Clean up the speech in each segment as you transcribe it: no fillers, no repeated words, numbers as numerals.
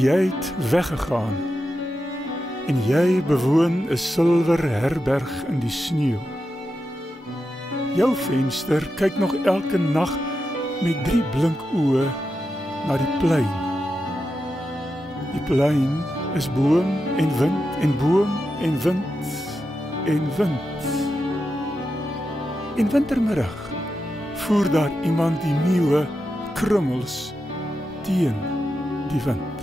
jy het weggegaan en jy bewoon 'n silwer herberg in die sneeu. Jou venster kyk nog elke nag met 3 blink oë na die plein. Die plein is boom en wind en boom en wind en wind. In wintermiddag voer daar iemand die nuwe krummels teen die wind.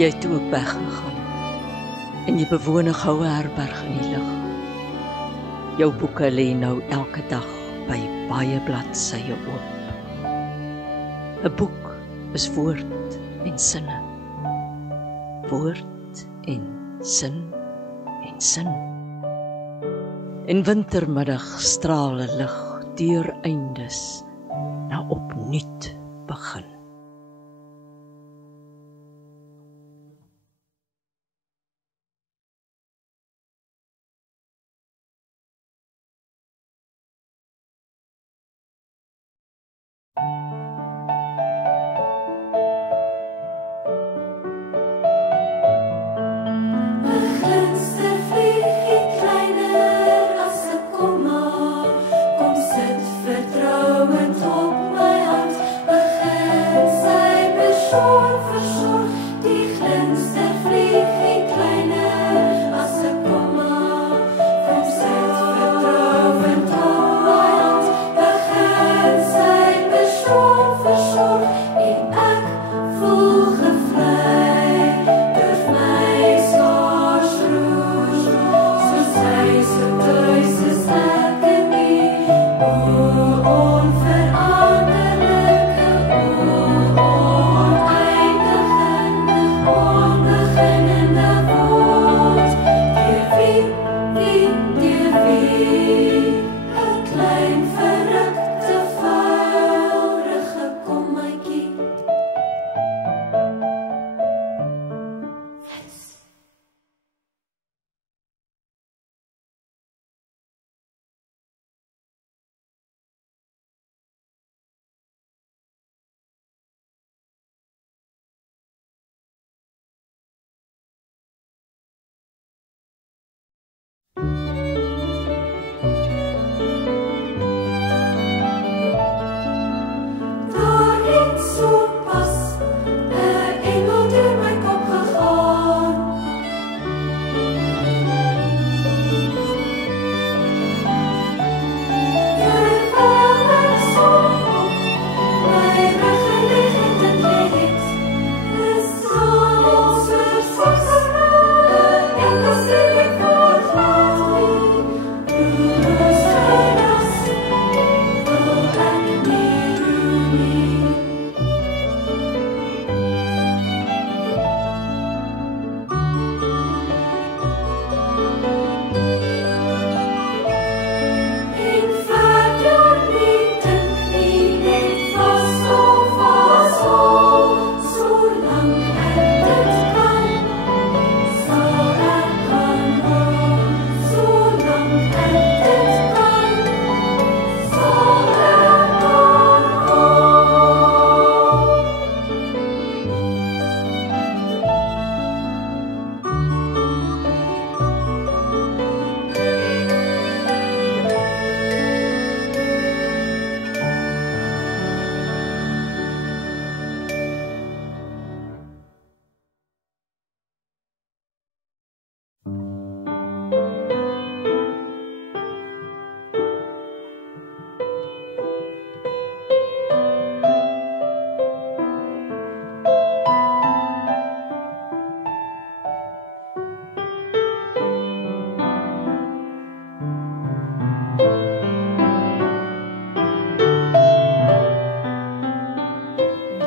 Jy het toe ook weggegaan en jy bewoon 'n goue herberg in die lug. Jou boeke lê nou elke dag by baie bladsye oop. 'n Boek is woord en sinne. Woord en sin en sin. In wintermiddag straal 'n lig deur eindes na opnuut begin.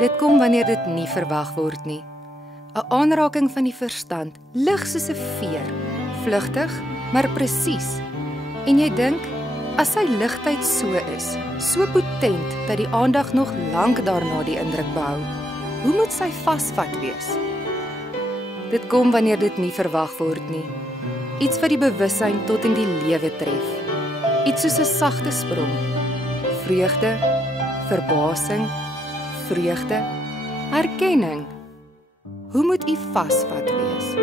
Dit kom wanneer dit nie verwag word nie. 'n Aanraking van die verstand, lig soos 'n veer, vlugtig, maar presies. En jy dink, as sy ligtheid so is, so potent dat die aandag nog lank daarna die indruk behou, hoe moet sy vasvat wees? Dit kom wanneer dit nie verwag word nie. Iets wat die bewussyn tot in die lewe tref. Iets soos 'n sagte sprong. Vreugde, verbasing, vreugde, Erkenning. Hoe moet u vasvat wees?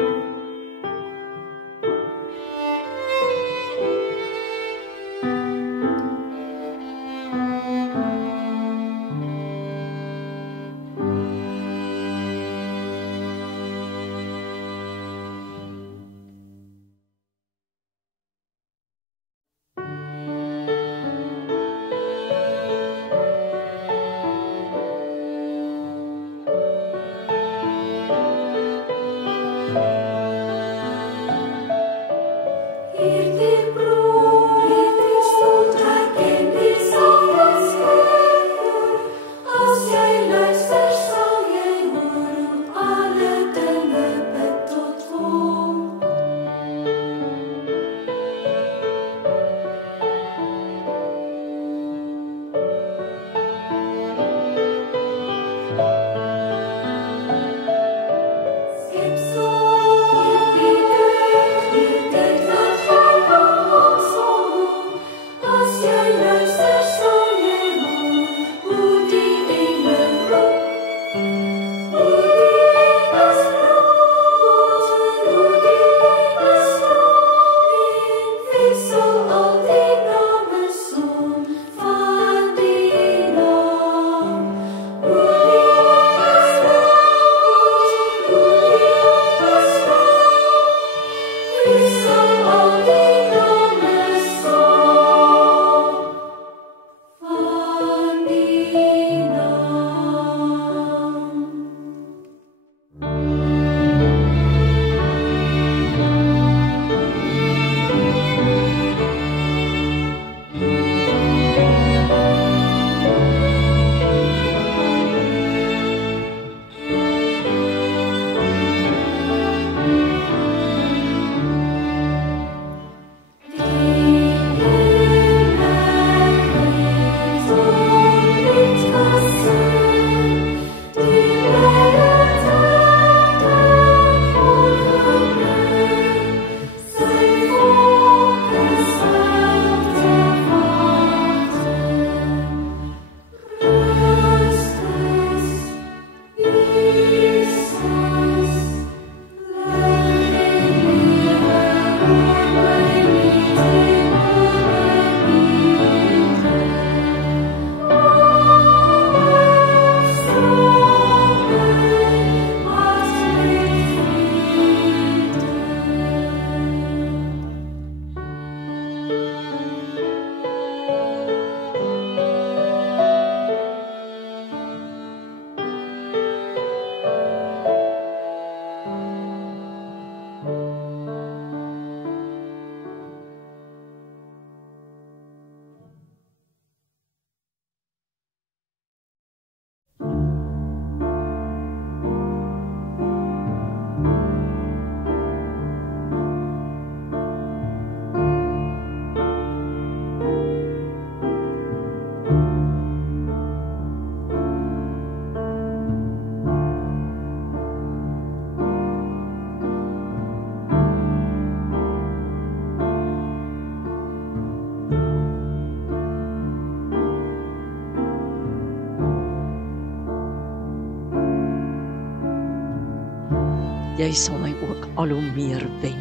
Jy sal my ook al hoe meer wen.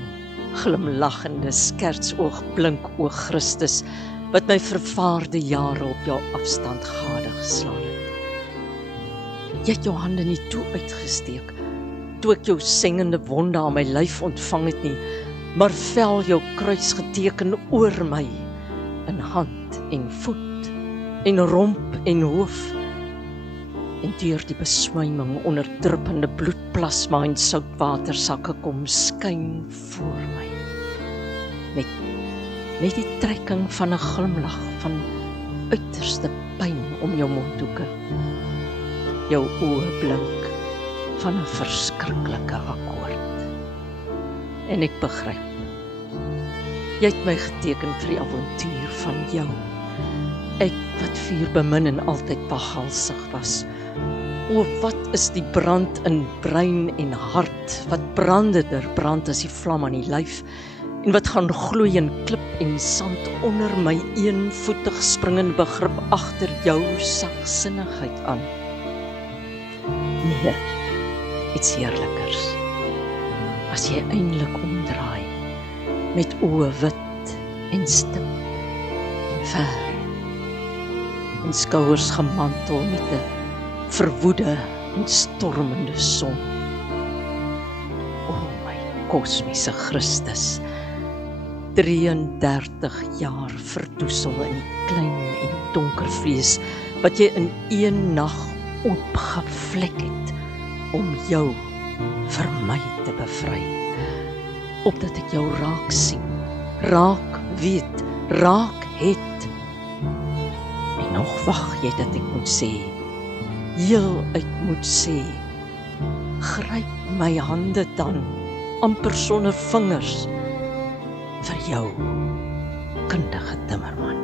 Glimlaggende, skertsoog, blinkoog Christus, wat my vervaarde jare op jou afstand gade geslaan het. Jy het jou hande nie toe uitgesteek, toe ek jou sengende wonde aan my lyf ontvang het nie, maar vel jou kruis geteken oor my, in hand en voet, en romp en hoof, en deur die beswyming onder druppende bloedplasma en soutwatersakke kom skyn voor my. Net die trekking van 'n glimlag van uiterste pyn om jou mondhoeke. Jou oë blink van 'n verskriklike akkoord. En ek begryp. Jy het my geteken vir die avontuur van jou. Ek wat vuur bemin en altyd waghalsig was. O, wat is die brand in brein en hart, wat brandender brand as die vlam aan die lyf, en wat gaan gloei in klip en sand onder my eenvoetig springende begrip agter jou sagsinnigheid aan. Nee, iets heerlikers. As jy eindelik omdraai, met oë wit en stip en ver, en skouers gemantel met 'n verwoede en stormende son. O my kosmiese Christus, 33 jaar verdoesel in die klein en donker vlees wat jy in een nag opgevlek het om jou vir my te bevry, opdat ek jou raak sien, raak weet, raak het. En nog wag jy dat ek moet sê, heel uit moet sê, gryp my hande dan, amper sonder vingers, vir jou kundige timmerman.